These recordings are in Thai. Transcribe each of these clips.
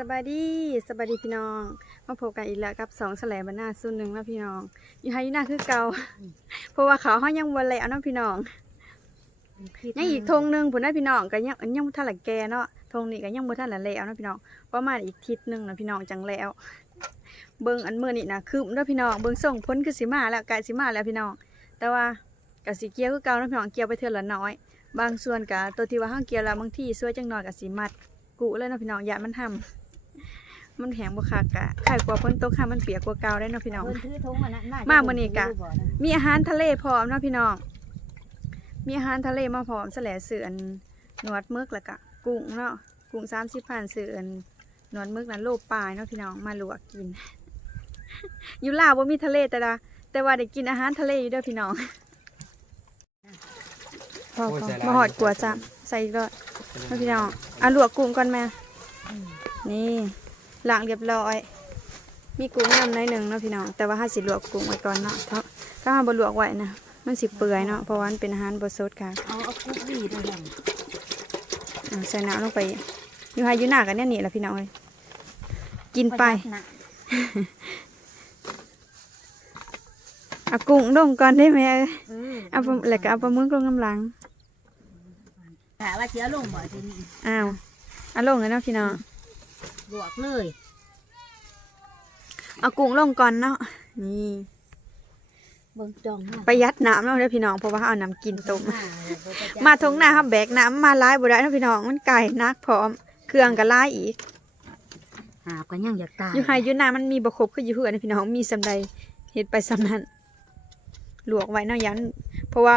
สบายดีสบายดีพี่น้อง มาพบกันอีกแล้วกับสองแสลบรรณาส่วนหนึ่งแล้วพี่น้อง อยู่ไฮยูน่าคือเก่าเพราะว่าเขาเขายังวันแล้วเนาะพี่น้องยังอีกธงหนึ่งผลได้พี่น้องก็ยังยังบ่ทันละแกเนาะธงนี้ก็ยังบ่ทันละแล้วเนาะพี่น้องประมาณอีกทิศหนึ่งนะพี่น้องจังแล้ว เบิ่งอันเมื้อนี้นะคือเนาะพี่น้องเบิ่งส่งพ้นคือสิมาแล้วกล้สิมาแล้วพี่น้อง แต่ว่าก็สิเกียวคือเก่าเนาะพี่น้องเกียวไปเทื่อละน้อย บางส่วนก็ตัวที่ว่าเฮาเกียวแล้วบางทีช่วยจังน้อยก็สิมัดกุเลยนะพี่น้องอย่ามันทำ มันแหงบ่คักกะไข่กว่าพ้นตกค่ะมันเปียกกว่าเก่าได้เนาะพี่น้องเพิ่นถือธงอันนั้นน่มามื้อนี้กะ มีอาหารทะเลพร้อมเนาะพี่น้อง มีอาหารทะเลมาพร้อมแสลเสืออันหนวดมึกแล้วก็กุ้งเนาะ กุ้งสามสิบพันเสืออันหนวดมึกนั้นโลปลายเนาะพี่น้อง มาลวกกิน อยู่ลาวบ่มีทะเลแต่ละแต่ว่าได้กินอาหารทะเลอยู่เด้อพี่น้องพอโอ้ยพอใส่ลายมาหอดกลัวจ้ะใส่อีกด้วยเนาะพี่น้องอะลวกกุ้งก่อนแม่นี่ ล้างเรียบร้อย มีกุ้งน้ำในอยหนึ่งเนาะพี่น้อง แต่ว่าห้าสิลวกกุ้งไว้ก่อนเนาะถ้าถ้าห้าบลวกไว้นะ มันสิเปื่อยเนาะ เพราะว่ามันเป็นอาหารบดสดค่ะ เอาเอาคุกดีด้วยนั่นอ่าใส่น้ำลงไป อยู่ไฮอยู่หน้ากันเนี่ยนี่แหละพี่น้องเลยกินไปนะเอากุ้งลงก่อนได้ไหมเอ้ยเออเอาปลาแล้วก็เอาปลาหมึกลงกำลังถามว่าเสียลงบ่ทีนี้อ้าวเอาลงเลยเนาะพี่น้อง ลวกเลย เอากุ้งลงก่อนเนาะนี่ เบิ่งจองมาประหยัดน้ำเนาะเด้อพี่น้องเพราะว่าเอาน้ำกินต้ม มาเลยบ่ไปจับมาทงหน้าครับแบกน้ำมาหลายบ่ได้เนาะพี่น้องมันไก่นักพร้อม เครื่องก็หลายอีกหาบกันยังอยากตายอยู่ไฮอยู่หน้ามันมีบ่ครบคืออยู่เฮือนนะพี่น้องมีสำใดเฮ็ดไปสำนั้นลวกไว้เนาะยัน เพราะว่า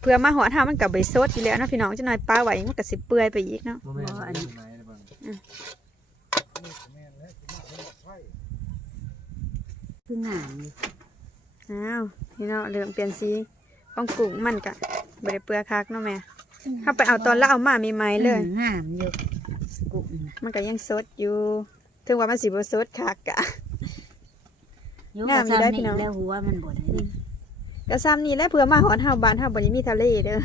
เพื่อมาหอดทามันกับใบสดอยู่แล้วเนาะพี่น้องจะน้อยป้าไว้มันก็สิเปื่อยไปอีกเนาะ บ่แม่นอันนี้ไหนเบิ่ง คืองามอยู่อ้าวพี่น้องเริ่มเปลี่ยนสีของกุ้งมันก็บ่ได้เปื่อยคักเนาะแม่ถ้าไปเอาตอนแล้วเอามาใหม่ๆเลยอืมงามอยู่กุ้งน่ะมันก็ยังสดอยู่ ถึงว่ามันสิบ่สดคักกะ อยู่งามอยู่ได้พี่น้อง แล้วหัวมันบ่ได้นี่ก็ซ้ำนี่แหละเพื่อมาหอดเฮาบ้านเฮาบ่ได้มีทะเลเด้อ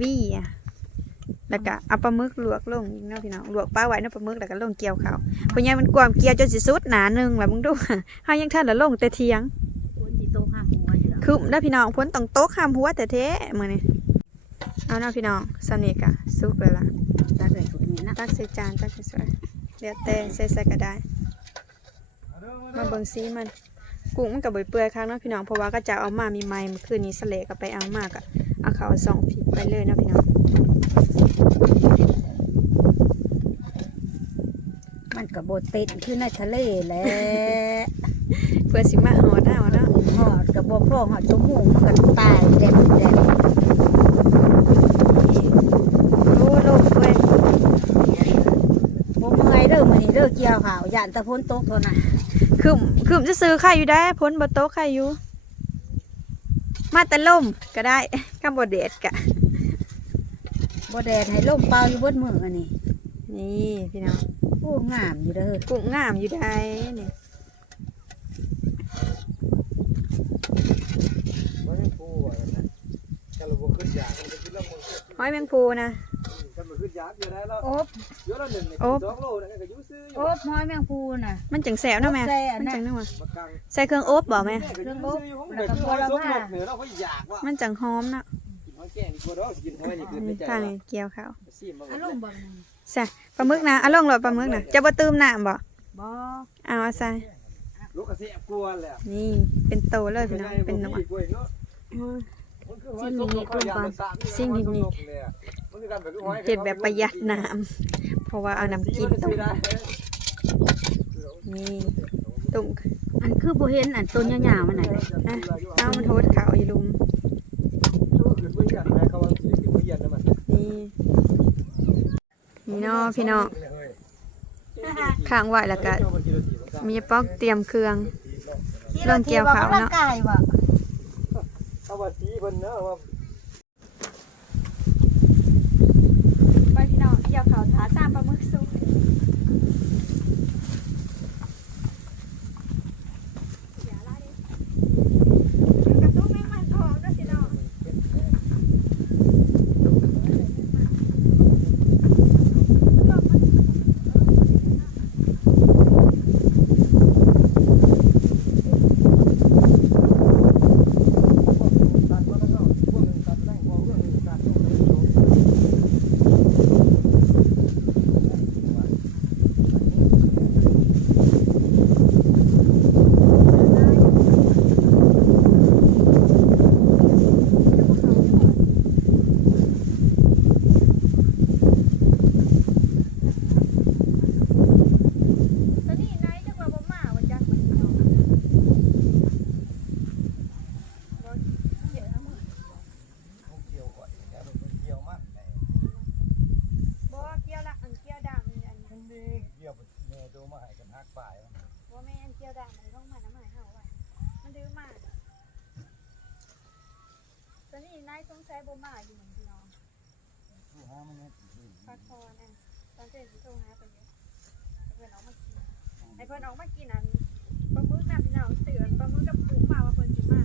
วี่อะ แล้วก็เอาปลาหมึกลวกลงอีกเนาะพี่น้องลวกปลาไว้เนาะปลาหมึกแล้วก็ลงเกี่ยวเขาวเพราะยังมันกวามเกี่ยวจนสิสุดหนาหนึงแล้วมึงดูเฮายังทันละลงแต่เที่ยงคนสิโตข้ามหัวอยู่แล้วคือได้พี่น้องพ้นต้องโต๊ะข้ามหัวแต่เท้มื้อนี้เอาเนาะพี่น้องสำนิกอะสุกเลยล่ะตักได้สุดนี่นะตักใส่จานตักใส่สวยเดี๋ยวแต่ใส่ใส่ก็ได้มาเบิ่งซีมันกุ้งมันกับใบเปื่อยครั้งเนาะพี่น้องเพราะว่าก็จะเอามามีไม้เมื่อคืนนี้สะเลก็ไปเอามากอะเอาเขาสองผิดไปเลยเนาะพี่น้อง มันก็บ่ติดคือในทะเลแหละเพื่อสิมาหอดเอาเนาะหอดกับบ่อหอดชั่วโมงมันก็ตายแดดแดดโอ้โลกเว้ยบ่เมื่อยเด้อมื้อนี้เด้อเกี่ยวข้าวยานตะพ้นโตกเท่านั้นคือคือจะซื้อไข่อยู่ได้พ้นบนโต๊ะไข่อยู่ มาแต่ล่มก็ได้ข้ามบดเด็ดกะ บ่แดดให้ลมเปล่าอยู่เบิดมื้ออันนี้นี่พี่น้องโอ้งามอยู่เด้อกุ้งงามอยู่ได้นี่บ่ยังปูว่ากันนะถ้าเราบ่ขึ้นยากันจะกินแล้วมึงหอยแมงภูนะ ถ้าบ่ขึ้นยาอยู่ได้แล้วโอบเดี๋ยวละหนึ่งนี่โอ๊บ สองโลนั่นก็อยู่ซื้ออยู่โอบหอยแมงภูน่ะ มันจังแสบเนาะแม่ใส่อันมันนั้จันงนัวบักกังใส่เครื่องอบบอกแม่ แม่ก็อยู่ซื้ออยู่ของเด็กที่ว่าสมหมดเหนือเราเขาอยากว่ามันจังหอมเนาะกินหอย แกงดีกว่าเด้อสิกินหอยนี่คือไม่ใจทางว่านี้เกี่ยวเขาวซีมมาอารมณ์บ่นั่นใส่ปลาหมึกนะเอาลงเลยปลาหมึกนะจะบ่ตืมน้ำบ่บ่เอาเอาใส่ลูกกระเสียบกลัวแหละนี่เป็นโตเลยพี่น้องเป็นหนวดเห็ดแบบประหยัดน้ำเพราะว่าเอาน้ำกินต้มนี่ตุ่มอันคือบ่เห็นอันต้นยาวๆมันน่ะนะเอามันโทษเขาอย่าลุม นี่นี่เนาะพี่น้องข้างไหวแล้วก็มีป๊อกเตรียมเครื่องเรื่องเกี่ยวข้าวเนาะกายบ่เอาว่าสีเพิ่นเนาะว่าไปพี่น้องเกี่ยวเขาท้าสามปลาหมึกสุกกระตุ้งแมงมันทองด้วยพี่น้อง ม่โตมาให้กันฮักป่าย ว่าแม่นเจียวด่างมันต้องมาน้ำหมายเห่าไว้มันดื้อมากตอนนี้นายสงสัยบ่มาอยู่เหมือนพี่น้อง ผู้หามันเนี่ย พักพรอะตอนเจ็ดสิโทรหาไปเยอะให้เพื่ อนออกมากินให้เพื่อนออกมากินอันปลาหมึกน้ำพี่น้องเสือนปลาหมึกกับปูมาว่าเพื่อนสิมา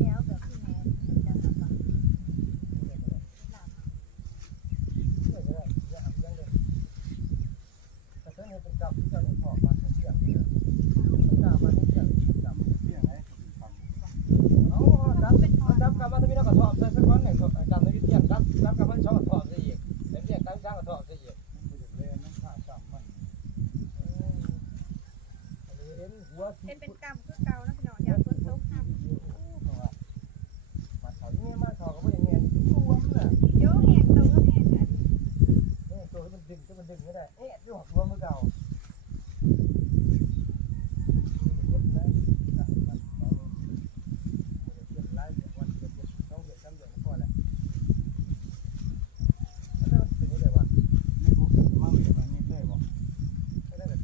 แล้วแบบพี่แม่จะทำแบบ แต่ถ้าเนี่ยเป็นจับที่เราได้พอมันเสี่ยงเนี่ยจับมันเสี่ยงจับเสี่ยงไหนเอาจับจับกับมันจะมีนักกระทอบใส่สักคนหนึ่งจับในวิทยาจับจับกับมันชอบกระทอบซะอีกแล้วเนี่ยตั้งช่างกระทอบซะอีกเล่นน้ำขาจับมันเห็นหัว เห็นเป็นกรรมคือเก่านะพี่น้องอยากฝนตกน้ำ มาเขาเนี่ยมาเขาก็ไม่ยังเงี้ยตัวมันน่ะ เยอะแหกโตก็แหกอัน เนี่ยตัวมันดึงก็มันดึงไม่ได้เอ๊ะที่หัวตัวมันเก่าเย็บนะมันมันเย็บไล่เย็บวันเย็บเย็บต้องเย็บซ้ำเย็บพอแหละแล้วมันถึงได้ว่านี่พวกมาเย็บมันนี่ได้บ่ไม่ได้แบบ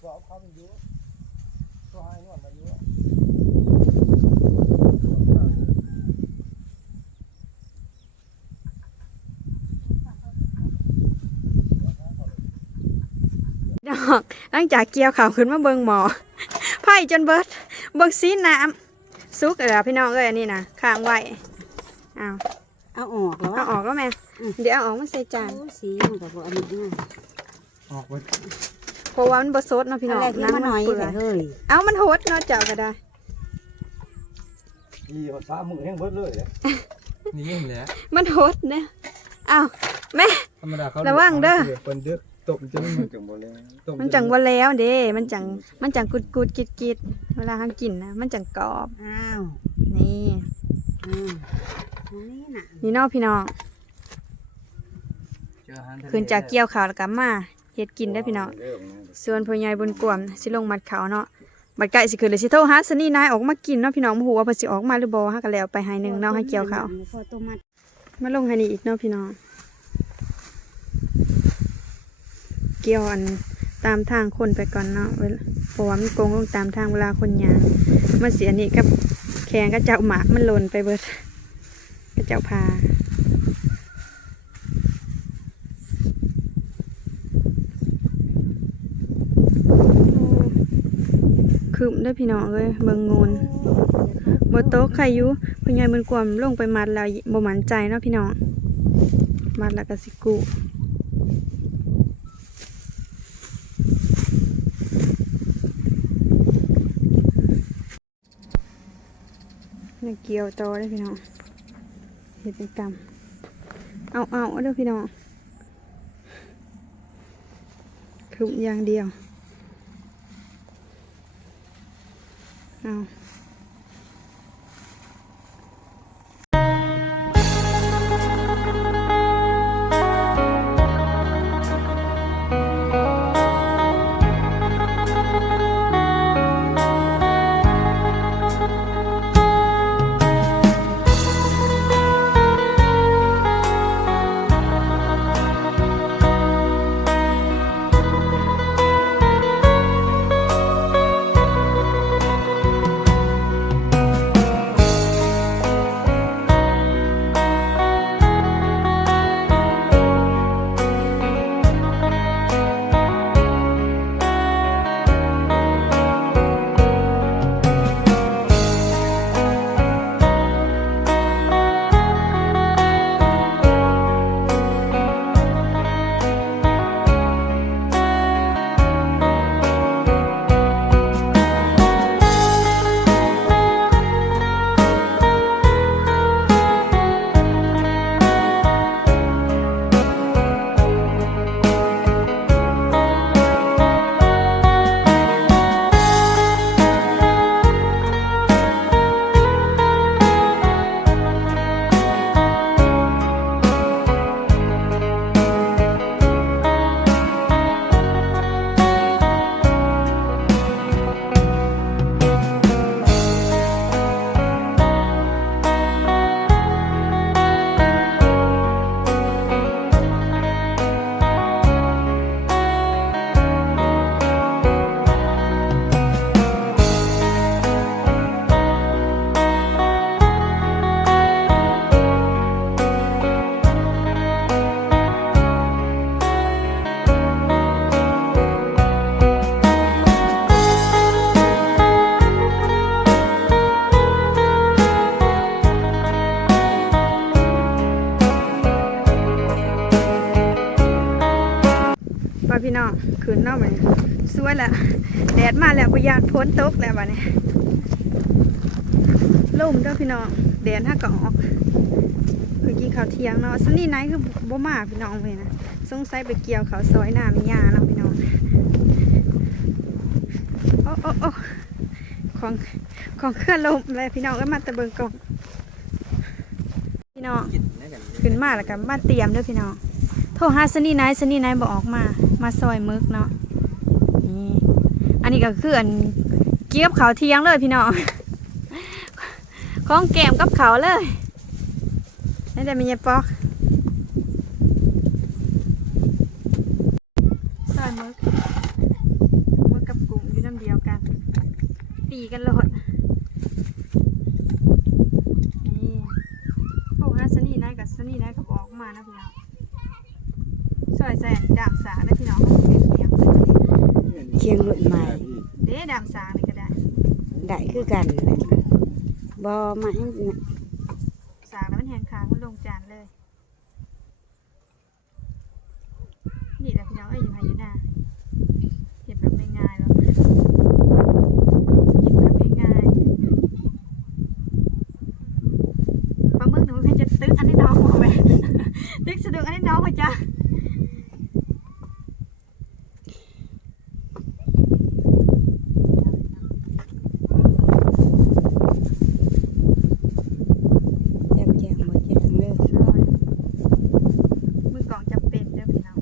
ก็เอาเขาไปอยู่ตัวให้นวดมาอยู่ ด อกหลังจากเกี่ยวข่าวขึ้นมาเบิงหมอไผ่จนเบิดเบิงซีน้ำซุกเหรอพี่น้องเอ้ยอันนี้นะข้างไว้อ้าวเอาออกแล้วเอาออกก็แม่เดี๋ยวเอาออกมาใส่จานสีมันก็บ่อันนี้นะออกไปเพราะว่ามันบดสดเนาะพี่น้องอะไรที่มันหน่อยเปื่แต่เฮ้ยเอามันโหดเนาะเจ้าก็ได้อีหัวสามมือแห้งเบิดเลยนี่แหละมันโหดเนี่ยอ้าวแม่ธรรมดาเขาระวังเด้อเปิ้นเด้อ ตบจะมันจังบ่แล้วตบมันจังว่าแล้วเด้ มันจัง มันจังกุดกุดกิดกิดเวลาเขากินนะ มันจังกรอบ อ้าวนี่ อืมอันนี้น่ะนี่เนอกพี่น้องคืนจากเกี่ยวข่าวแล้วก็มาเฮ็ดกินได้อพี่น้อง ส่วนพ่อใหญ่บนกวมสิลงมัดเขาเนาะบัดไก่สิขึ้นเลยสิโทรหาสนี่นายออกมากินเนาะพี่น้องบ่ฮู้ว่าเพิ่นสิออกมาหรือบ่ฮะก็แล้วไปให้หนึงเนาะให้เกี่ยวข้าวพอต้มมัดมาลงให้นี่อีกเนาะพี่น้อง เกี่ยวอันตามทางคนไปก่อนเนาะเวลาเพราะว่ามันโกงลงตามทางเวลาคนยางมาเสียนี่กับแขงก็เจ้าหมากมันหล่นไปเบิดก็เจ้าพาคืมเด้พี่น้องเอ้ยเบิงงูนบโต๊ะใครยู่พญายมันกวมลงไปมัดแล้วบ่มันใจเนาะพี่น้อง มัดแล้วก็สิกุ เกี่ยวต่อเลยพี่น้องเห็ดเป็นกรรมเอาเอาเด้อพี่น้องคลุมอย่างเดียวเอา ล้วแดดมาแล้วบ่อยากพ้นตกแล้วบัดนี้ล่มเด้อพี่น้องแดดถ้าก็ออกเมื่อกี้ข้าเทียงเนาะสนี่ไหนคือบ่มาพี่น้องเลยนะสงสัยไปเกี่ยวเขาซอยหน้ามียาเนาะพี่น้องโอ้โอ้โอ้ของของเคลื่อนลมเลยพี่น้องก็มาตะเบิงก่องพี่น้องขึ้นมาแล้วก็มาเตรียมเด้วยพี่น้องโทรหาสนี่ไนท์สนี่ไนท์บอกออกมา มาซอยมึกเนาะ อันนี้ก็คืออันเกี๊ยวเขาเที่ยงเลยพี่น้องของแกมกับเขาเลยนี่แต่มียายปอกซอยมึกมึกกับกุ้งอยู่น้ำเดียวกัน ตีกันโลดนี่โอ้ฮะสนี่นายกับสนี่นายก็บอกมานะพี่น้องซอยแสนดามสาได้พี่น้อง คียงรุ่นใหม่ เด้ดามสานี่ก็ได้ได้คือกันแหละบ่มาให้สาแล้วมันแหงคางมันลงจานเลย นี่แหละพี่น้องเอ้ยอยู่ไหอยู่หน้าเก็บแบบไม่ง่ายๆแล้วกินแบบง่ายๆปลาหมึกหนูเคยจะตึกอันนี้น้องหัวไปตึกสะดุกอันนี้น้องหัวจ้า แจ้งแจ้งบ่แจ้งเด้อ ใช่มือกล่องจำเป็นเด้อพี่น้อง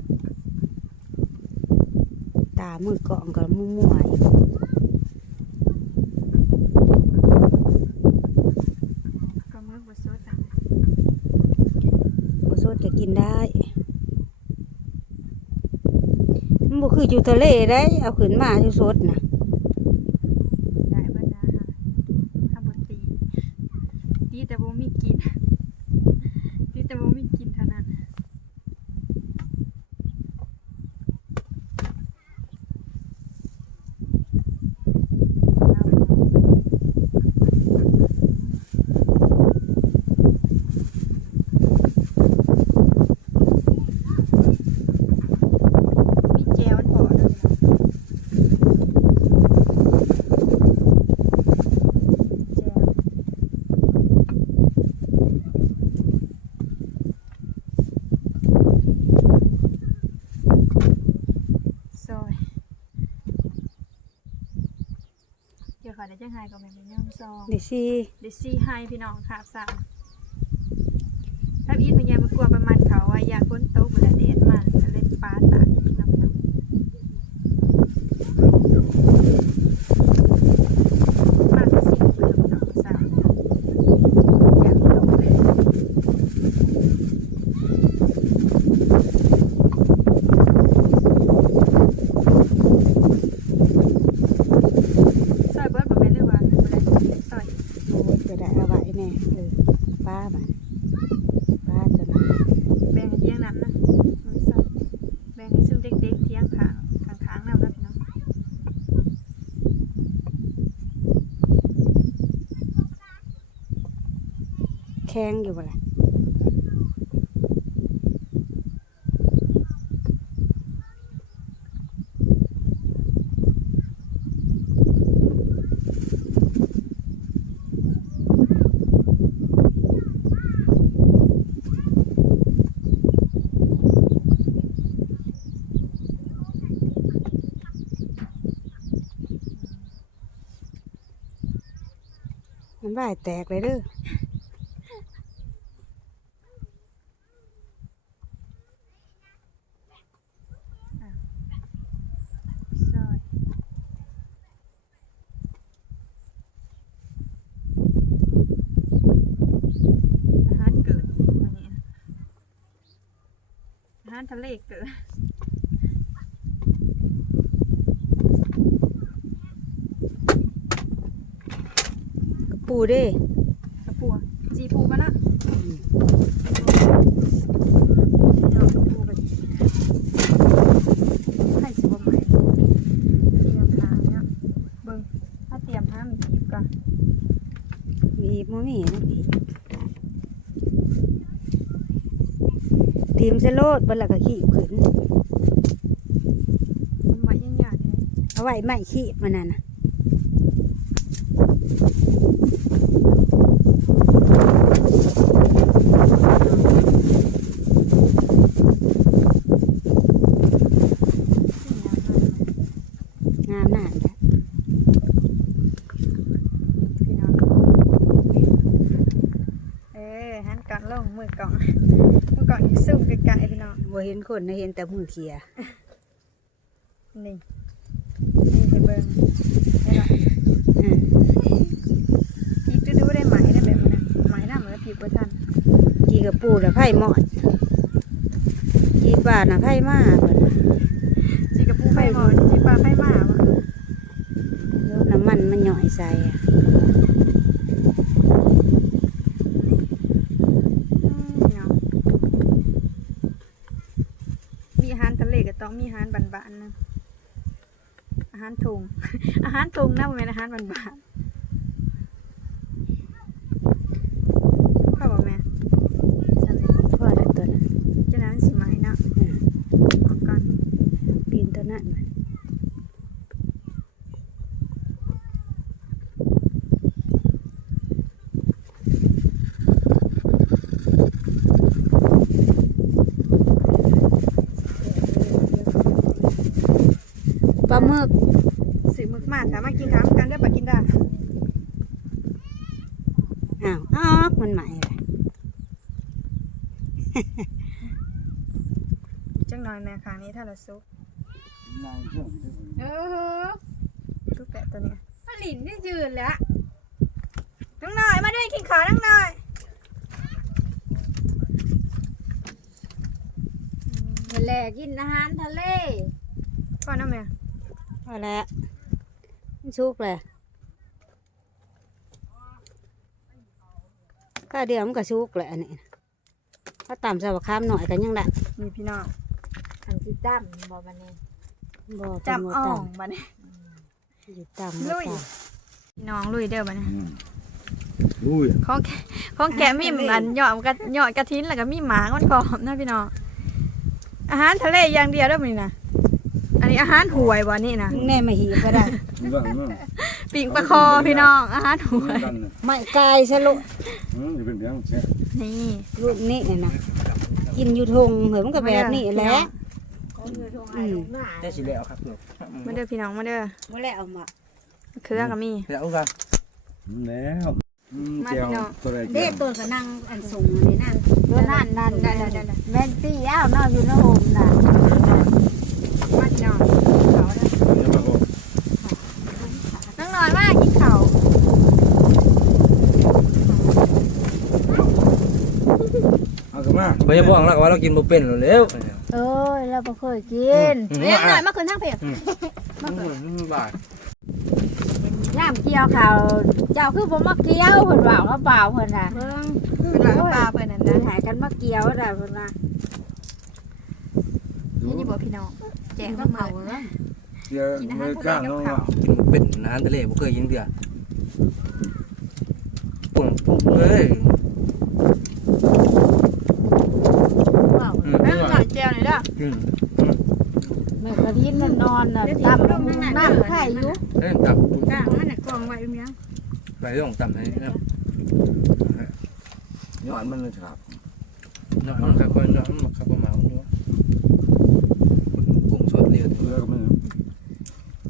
ตา มือกล่องก็มั่วๆอีกก็มือบดซดอะบ่สดก็กินได้มันบ่คืออยู่ทะเลได้ เอาขึ้นมาอยู่สดน่ะ ได้เบิดนะฮะทำบดตีตีแต่บ่มีกินตีแต่บ่มีกินเท่านั้น มีเจลมันพอแล้วเจลซอยเดี๋ยวขอได้จังไห้ก็แม่นย่ อมซองนี่สิเดซี่ไฮพี่น้องค่ะสามถ้าอีทพยายามมากลัวประมาณเขาว่าอยากพ้นโต๊ะเวลาเดนมาก็เลยปลาตากพี่น้องนะมากสิเพิ่มน้องสามอยากลงเลยซอยเบิร์ดบอกแม่เลยว่าเวลาซอย โอ้ยก็ได้เอาไว้แน่เออป้าบัดป้าจะนะ แบ่งให้เที่ยงน้ำนะมันซอยแบ่งให้ซึ่งเด็กๆเที่ยงขางขางขางๆน้ำนะพี่น้อง แข็ งอยู่บ่ล่ะมันบ่ายแตกเลยเด้อ ซอยอาหารเกิดวันนี้นะอานทะเลเกิดกปูเด้ โลดบนหลักขี้ขึ้นมันไหวยังยากเลยเอาไหวไม่ขี้มันนั่นนะ คนนะเห็นแต่มือเขียนี่นี่ให้เบิ่งได้เนาะอืมอีกดูๆได้ไหมได้แบบนี้ไหมน้ำแล้วผิวบ่ทันจีกระปูน่ะไผ่หมอดจีบ้านน่ะไผ่มาเพิ่นน่ะจีกับปูไฟหมอนจีปลาไฟหมาวะเดี๋ยวน้ำมันมันหย่อยใส่อะ พี่น้องมีอาหารทะเลก็ต้องมีอาหารบานๆนะอาหารทง อาหารทงนะบ่แม่นอาหารบานๆพ่อบอกแม่สำเร็จพ่อได้ตัวนั้นจะนั้นสิไหมเนาะอืมออกก่อนปีนตัวนั้นมันปลาหมึก สื่อมึกมากสามารถกินข้าวกันได้ปะกินได้อ้าวออกมันใหม่เลยจังหน่อยแม่คางนี้ถ้าเราซุกนางเชื่อมเออซุกแปะตัวเนี้ยผลินได้ยืนแล้วน้องหน่อยมาด้วยกินขาน้องหน่อยทะเลกินอาหารทะเลก่อนนะแม่พอแล้วมัน ชุกเลยก็เดี๋ยวมันก็ชุกเลยอันนี้ถ้าต่ำใส่บะขามหน่อยกันยังได้มีพี่น้องอันที่ตั้มบอกมันนี่บ่จำอ่องบัดนี้อยู่ต่ำลุยพี่น้องลุยเด้อบัดนี้ลุยของแกของแกมีอันหยอดกระหยอดกระทินแล้วก็มีหมามันกรอบนะพี่น้องอาหารทะเลอย่างเดียวเด้อบัดนี้นะ อันนี้อาหารหวยบ่นี่นะมึงแน่มาหีบก็ได้บ้างมั้งปิ่งปลาคอพี่น้องอาหารหวยกันนะไม่กายสลุอืมจะเป็นเพียงแช่นี่รุ่นนี้เนี่ยนะกินอยู่ทงเหมือนมันก็แบบนี้แหละก็คือทงไอ้อืมลงหน้าได้สิแล้วครับลูกมาเด้อพี่น้องมาเด้อเมื่อไรเอามาเครือก็มีแล้วกันแล้วอืมเจียวตัวใดเด็เจียกวตัวก็นั่งอันสูงนี่นั่นตัวนั่นนั่นได้ได้ได้ได้แม่นตี้อ้าวนอกอยู่ในโฮมน่ะ มาพี่น้องเขาเด้อ เดี๋ยวมาบอก น้องน้อยมากกินเขาว เอากระมา พยาบอกแล้วว่าเรากินบ่เป็นหรอกแล้วเอ้ยเราบ่เคยกินเลี้ยงหน่อยมาคืนทั้งเพจบาทย่ามเกี่ยวข้าวเจ้าคือบ่มาเกี่ยวเพิ่นว่าว่าเปล่าเพิ่นน่ะเบิ่งเป็นหลักปลาเพิ่นนั่นเดินะนหายกันมาเกี่ยวได้เพิ่นว่าดูนี่บ่พี่น้องแจกก็มาเขาเมื่อเอ้ยเจียวมือก้างน้องอะเป็นอาหารทะเลบ่เคยกินเดือปุ่นปุ่นเอ้ย เว้า อืม แม่หน่อยแจวหน่ อยเด้ออืมแม่กระทินมันนอนน่ะตำน้ำไข่อยู่เล่นตับกลางมันน่ะกองไว้อยู่เมียงไปเรื่องต่ำให้นะยอดมันเลยครับเนาะมันก็ค่อยเนาะมันขับประมาณนี้กุ้งสดเรียวเลือกมัน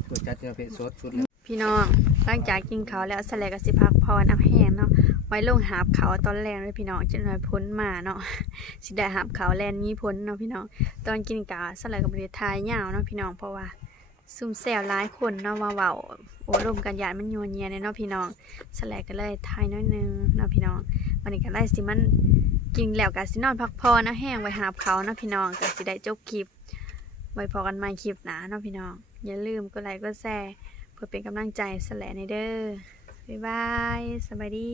ตัวจัดเนี่ยเพชรสดสุดแล้วพี่น้อง หลังจากกินเขาแล้วสแลกก็สิพักพรเอาแห้งเนาะไว้ลงหาบเขาตอนแรกเลยพี่น้องจะหน่อยพ้นมาเนาะสิได้หาบเขาแลนมีพ้นเนาะพี่น้องตอนกินกาสแลกกับบริทายยาวเนาะพี่น้องเพราะว่าซุ่มแซวหลายคนเนาะว่าเว้าโอ้ลมกันยานมันโยนเยียเนี่ยเนาะพี่น้องสแลกก็เลยทายน้อยนึงเนาะพี่น้องวันนี้ก็ได้สิมันกินแล้วก็สินอนพักพรนะแห้งไว้หาบเขาเนาะพี่น้องก็สิได้จบคลิปไว้พอกันใหม่คลิปหนาเนาะพี่น้องอย่าลืมกดไลค์กดแชร์ เพื่อเป็นกำลังใจสแลในเด้อบ๊ายบายสบายดี